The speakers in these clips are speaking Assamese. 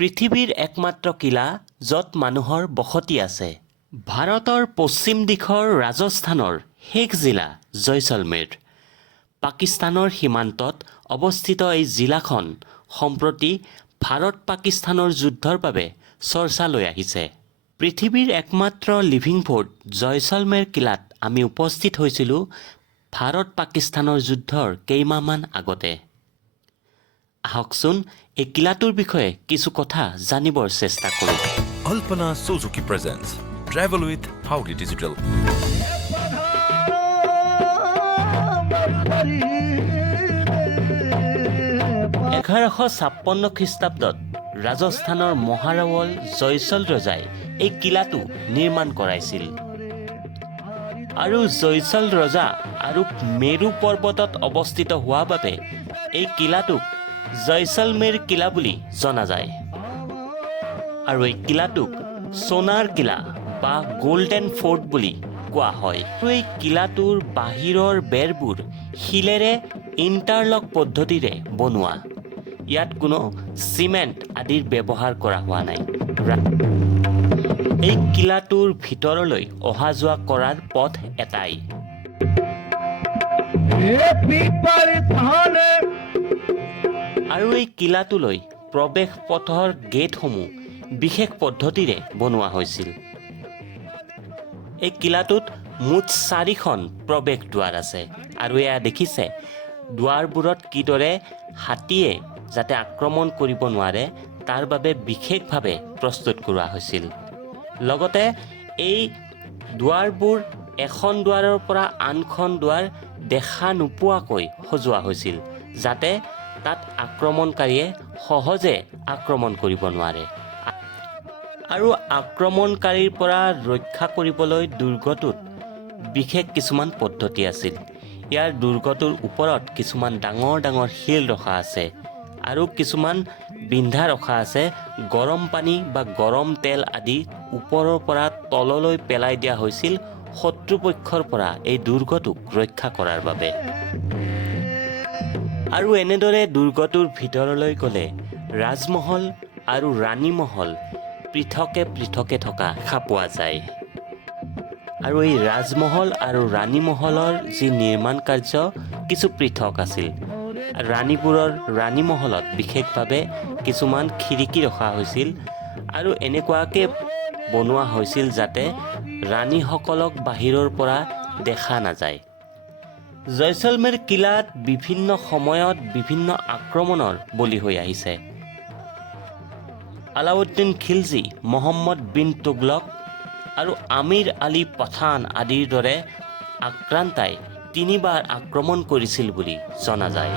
পৃথিৱীৰ একমাত্ৰ কিলা য'ত মানুহৰ বসতি আছে। ভাৰতৰ পশ্চিম দিশৰ ৰাজস্থানৰ শেষ জিলা জয়ছলমেৰ। পাকিস্তানৰ সীমান্তত অৱস্থিত এই জিলাখন সম্প্ৰতি ভাৰত-পাকিস্তানৰ যুদ্ধৰ বাবে চৰ্চালৈ আহিছে। পৃথিৱীৰ একমাত্ৰ লিভিং ফৰ্ট জয়ছলমেৰ কিলাত আমি উপস্থিত হৈছিলোঁ ভাৰত-পাকিস্তানৰ যুদ্ধৰ কেইমাহমান আগতে। আহকচোন এই কিলাটোৰ বিষয়ে কিছু কথা জানিবৰ চেষ্টা কৰোঁ। Alpana Suzuki presents Travel with Howdy Digital. 1156 খ্ৰীষ্টাব্দত ৰাজস্থানৰ মহাৰাৱল জয়ছল ৰজাই এই কিলাটো নিৰ্মাণ কৰাইছিল। আৰু জয়ছল ৰজা আৰু মেৰু পৰ্বতত অৱস্থিত হোৱা বাবে এই কিলাটোক জয়ছলমেৰ কিলা বুলি জনা যায়। আৰু এই কিলাটোক সোণাৰ কিলা বা গোল্ডেন ফৰ্ট বুলি কোৱা হয়। আৰু এই কিলাটোৰ বাহিৰৰ বেৰবোৰ শিলেৰে ইণ্টাৰলক পদ্ধতিৰে বনোৱা। ইয়াত কোনো চিমেণ্ট আদিৰ ব্যৱহাৰ কৰা হোৱা নাই। এই কিলাটোৰ ভিতৰলৈ অহা যোৱা কৰাৰ পথ এটাই। আৰু এই কিলাটোলৈ প্ৰৱেশ পথৰ গেটসমূহ বিশেষ পদ্ধতিৰে বনোৱা হৈছিল। এই কিলাটোত মুঠ 4খন প্ৰৱেশ দুৱাৰ আছে। আৰু এয়া দেখিছে দুৱাৰবোৰত কিদৰে হাতীয়ে যাতে আক্ৰমণ কৰিব নোৱাৰে তাৰ বাবে বিশেষভাৱে প্ৰস্তুত কৰোৱা হৈছিল। লগতে এই দুৱাৰবোৰ এখন দুৱাৰৰ পৰা আনখন দুৱাৰ দেখা নোপোৱাকৈ সজোৱা হৈছিল যাতে তাত আক্ৰমণকাৰীয়ে সহজে আক্ৰমণ কৰিব নোৱাৰে। আৰু আক্ৰমণকাৰীৰ পৰা ৰক্ষা কৰিবলৈ দুৰ্গটোত বিশেষ কিছুমান পদ্ধতি আছিল। ইয়াৰ দুৰ্গটোৰ ওপৰত কিছুমান ডাঙৰ ডাঙৰ শিল ৰখা আছে আৰু কিছুমান বিন্ধা ৰখা আছে গৰম পানী বা গৰম তেল আদি ওপৰৰ পৰা তললৈ পেলাই দিয়া হৈছিল শত্ৰুপক্ষৰ পৰা এই দুৰ্গটোক ৰক্ষা কৰাৰ বাবে। আৰু এনেদৰে দুৰ্গটোৰ ভিতৰলৈ গ'লে ৰাজমহল আৰু ৰাণীমহল পৃথকে পৃথকে থকা দেখা পোৱা যায়। আৰু এই ৰাজমহল আৰু ৰাণীমহলৰ যি নিৰ্মাণ কাৰ্য কিছু পৃথক আছিল। ৰাণীমহলত বিশেষভাৱে কিছুমান খিৰিকী ৰখা হৈছিল আৰু এনেকুৱাকৈ বনোৱা হৈছিল যাতে ৰাণীসকলক বাহিৰৰ পৰা দেখা নাযায়। জয়ছলমেৰ কিলাত বিভিন্ন সময়ত বিভিন্ন আক্ৰমণৰ বলি হৈ আহিছে। আলাউদ্দিন খিলজী, মহম্মদ বিন তুগলক আৰু আমিৰ আলী পাঠান আদিৰ দৰে আক্ৰান্তাই 3বাৰ আক্ৰমণ কৰিছিল বুলি জনা যায়।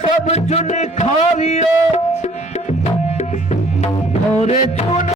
सब चुन खावियो और